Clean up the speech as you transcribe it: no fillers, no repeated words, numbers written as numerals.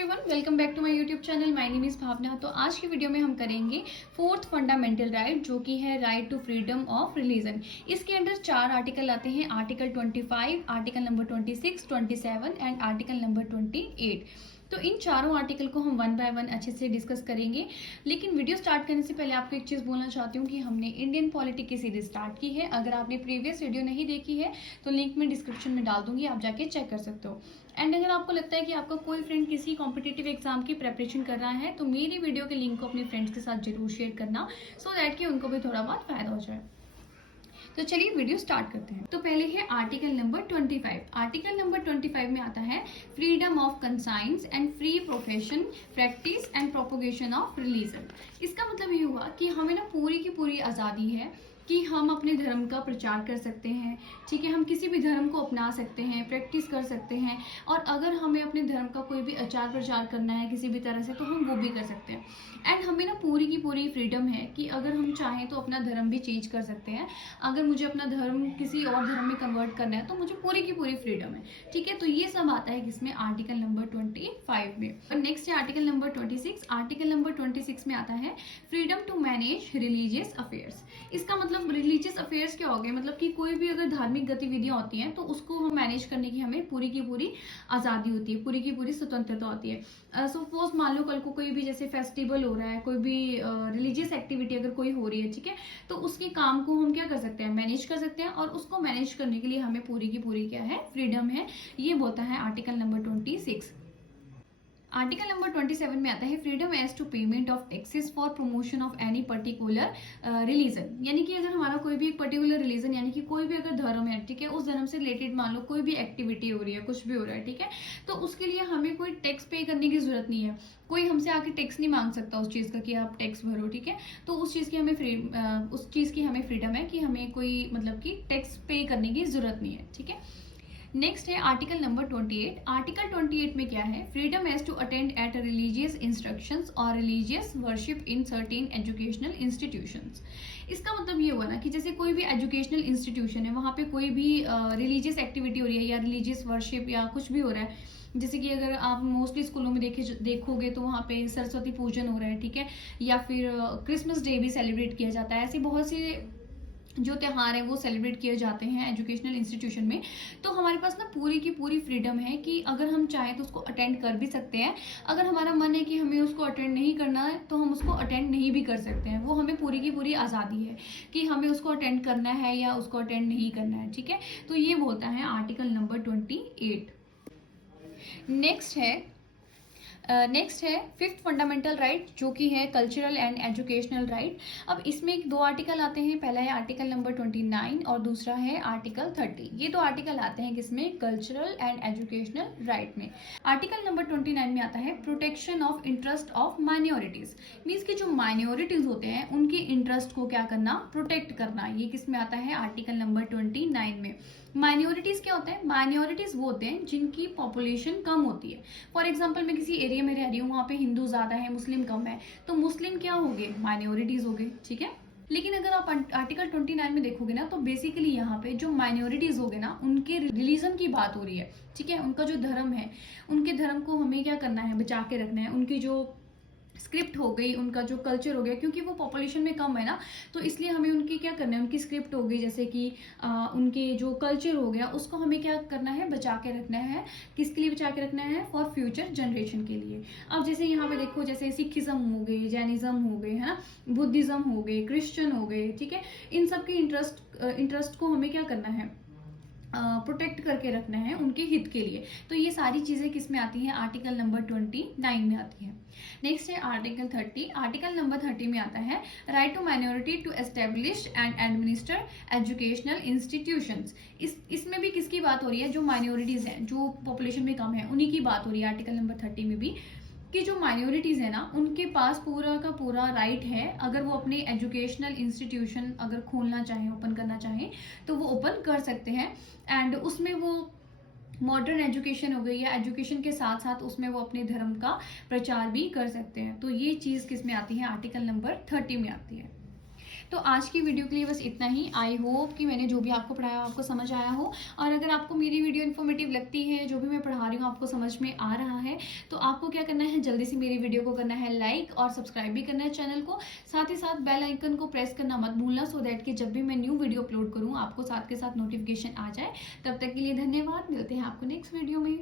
Everyone, welcome back to my YouTube channel. My name is Bhavna. तो आज की video में हम करेंगे फोर्थ फंडामेंटल राइट, जो कि है right to freedom of religion. इसके अंदर 4 आर्टिकल आते हैं, article 25, article number 26, 27 and article number 28। तो इन चारों आर्टिकल को हम वन बाय वन अच्छे से डिस्कस करेंगे। लेकिन वीडियो स्टार्ट करने से पहले आपको एक चीज़ बोलना चाहती हूँ कि हमने इंडियन पॉलिटी की सीरीज स्टार्ट की है। अगर आपने प्रीवियस वीडियो नहीं देखी है तो लिंक मैं डिस्क्रिप्शन में डाल दूंगी, आप जाके चेक कर सकते हो। एंड अगर आपको लगता है कि आपका कोई फ्रेंड किसी कॉम्पिटिटिव एग्जाम की प्रिपरेशन कर रहा है तो मेरी वीडियो के लिंक को अपने फ्रेंड्स के साथ जरूर शेयर करना, सो दैट कि उनको भी थोड़ा बहुत फायदा हो जाए। तो चलिए वीडियो स्टार्ट करते हैं। तो पहले है आर्टिकल नंबर 25। आर्टिकल नंबर 25 में आता है freedom of conscience and free profession, practice and propagation of religion. इसका मतलब ये हुआ कि हमें ना पूरी की पूरी आज़ादी है कि हम अपने धर्म का प्रचार कर सकते हैं। ठीक है, हम किसी भी धर्म को अपना सकते हैं, प्रैक्टिस कर सकते हैं, और अगर हमें अपने धर्म का कोई भी आचार प्रचार करना है किसी भी तरह से तो हम वो भी कर सकते हैं। एंड हमें ना पूरी की पूरी फ्रीडम है कि अगर हम चाहें तो अपना धर्म भी चेंज कर सकते हैं। अगर मुझे अपना धर्म किसी और धर्म में कन्वर्ट करना है तो मुझे पूरी की पूरी फ्रीडम है। ठीक है, तो ये सब आता है किसमें, आर्टिकल नंबर 25 में। और नेक्स्ट है आर्टिकल नंबर 26। आर्टिकल नंबर 26 में आता है freedom to manage religious affairs. इसका मतलब रिलीजियस अफेयर्स क्या हो गए, मतलब कि कोई भी अगर धार्मिक गतिविधियां होती हैं तो उसको हम मैनेज करने की हमें पूरी की पूरी आज़ादी होती है, पूरी की पूरी स्वतंत्रता होती है। सपोज मान लो कल को कोई भी जैसे फेस्टिवल हो रहा है, कोई भी रिलीजियस एक्टिविटी अगर कोई हो रही है, ठीक है, तो उसके काम को हम क्या कर सकते हैं, मैनेज कर सकते हैं। और उसको मैनेज करने के लिए हमें पूरी की पूरी क्या है, फ्रीडम है। ये बोलता है आर्टिकल नंबर 26। आर्टिकल नंबर 27 में आता है freedom as to payment of taxes for promotion of any particular religion. यानी कि अगर हमारा कोई भी एक पर्टिकुलर रिलीजन, यानी कि कोई भी अगर धर्म है, ठीक है, उस धर्म से रिलेटेड मान लो कोई भी एक्टिविटी हो रही है, कुछ भी हो रहा है, ठीक है, तो उसके लिए हमें कोई टैक्स पे करने की जरूरत नहीं है। कोई हमसे आके टैक्स नहीं मांग सकता उस चीज़ का कि आप टैक्स भरो। ठीक है, तो उस चीज़ की हमें फ्रीडम है कि हमें कोई मतलब कि टैक्स पे करने की जरूरत नहीं है। ठीक है, नेक्स्ट है आर्टिकल नंबर 28। आर्टिकल 28 में क्या है, freedom as to attend at religious instructions और religious worship in certain educational institutions. इसका मतलब ये हुआ ना कि जैसे कोई भी एजुकेशनल इंस्टीट्यूशन है, वहाँ पे कोई भी रिलीजियस एक्टिविटी हो रही है या रिलीजियस वर्शिप या कुछ भी हो रहा है। जैसे कि अगर आप मोस्टली स्कूलों में देखोगे तो वहाँ पे सरस्वती पूजन हो रहा है, ठीक है, या फिर क्रिसमस डे भी सेलिब्रेट किया जाता है। ऐसे बहुत से जो त्यौहार है वो सेलिब्रेट किए जाते हैं एजुकेशनल इंस्टीट्यूशन में। तो हमारे पास ना पूरी की पूरी फ्रीडम है कि अगर हम चाहें तो उसको अटेंड कर भी सकते हैं। अगर हमारा मन है कि हमें उसको अटेंड नहीं करना है तो हम उसको अटेंड नहीं भी कर सकते हैं। वो हमें पूरी की पूरी आज़ादी है कि हमें उसको अटेंड करना है या उसको अटेंड नहीं करना है। ठीक है, तो ये बोलता है आर्टिकल नंबर 28। नेक्स्ट है फिफ्थ फंडामेंटल राइट, जो कि है कल्चरल एंड एजुकेशनल राइट। अब इसमें 2 आर्टिकल आते हैं, पहला है आर्टिकल नंबर 29 और दूसरा है आर्टिकल 30। ये 2 आर्टिकल आते हैं किसमें, कल्चरल एंड एजुकेशनल राइट में। आर्टिकल नंबर 29 में आता है protection of interest of minorities. Means कि जो माइनॉरिटीज होते हैं उनके इंटरेस्ट को क्या करना, प्रोटेक्ट करना। ये किसमें आता है, आर्टिकल नंबर 29 में। माइनॉरिटीज क्या होते हैं, माइनॉरिटीज वो होते हैं जिनकी पॉपुलेशन कम होती है। फॉर एग्जाम्पल मैं किसी एरिया में रह रही हूँ, वहाँ पे हिंदू ज्यादा है, मुस्लिम कम है, तो मुस्लिम क्या हो गए, माइनॉरिटीज हो गए। ठीक है, लेकिन अगर आप आर्टिकल 29 में देखोगे ना तो बेसिकली यहाँ पे जो माइनॉरिटीज हो गए ना, उनके रिलीजन की बात हो रही है। ठीक है, उनका जो धर्म है, उनके धर्म को हमें क्या करना है, बचा के रखना है। उनकी जो स्क्रिप्ट हो गई, उनका जो कल्चर हो गया, क्योंकि वो पॉपुलेशन में कम है ना, तो इसलिए हमें उनकी क्या करना है, उनकी स्क्रिप्ट हो गई, जैसे कि उनके जो कल्चर हो गया उसको हमें क्या करना है, बचा के रखना है। किसके लिए बचा के रखना है, फॉर फ्यूचर जनरेशन के लिए। अब जैसे यहाँ पे देखो, जैसे सिखिज्म हो गए, जैनिज्म हो गए, है ना, बुद्धिज्म हो गए, क्रिश्चियन हो गए, ठीक है, इन सब के इंटरेस्ट को हमें क्या करना है, प्रोटेक्ट करके रखना है उनके हित के लिए। तो ये सारी चीजें किस में आती हैं, आर्टिकल नंबर 29 में आती है। नेक्स्ट है आर्टिकल 30। आर्टिकल नंबर 30 में आता है right to minority to establish and administer educational institutions. इसमें भी किसकी बात हो रही है, जो माइनॉरिटीज हैं, जो पॉपुलेशन में कम है, उन्हीं की बात हो रही है आर्टिकल नंबर 30 में भी, कि जो माइनॉरिटीज है ना उनके पास पूरा का पूरा राइट है, अगर वो अपने एजुकेशनल इंस्टीट्यूशन अगर खोलना चाहें, ओपन करना चाहें तो वो ओपन कर सकते हैं। एंड उसमें वो मॉडर्न एजुकेशन हो गई या एजुकेशन के साथ साथ उसमें वो अपने धर्म का प्रचार भी कर सकते हैं। तो ये चीज़ किस में आती है, आर्टिकल नंबर 30 में आती है। तो आज की वीडियो के लिए बस इतना ही। आई होप कि मैंने जो भी आपको पढ़ाया आपको समझ आया हो, और अगर आपको मेरी वीडियो इन्फॉर्मेटिव लगती है, जो भी मैं पढ़ा रही हूँ आपको समझ में आ रहा है, तो आपको क्या करना है, जल्दी से मेरी वीडियो को करना है लाइक और सब्सक्राइब भी करना है चैनल को। साथ ही साथ बेल आइकन को प्रेस करना मत भूलना, सो दैट कि जब भी मैं न्यू वीडियो अपलोड करूँ आपको साथ के साथ नोटिफिकेशन आ जाए। तब तक के लिए धन्यवाद, मिलते हैं आपको नेक्स्ट वीडियो में।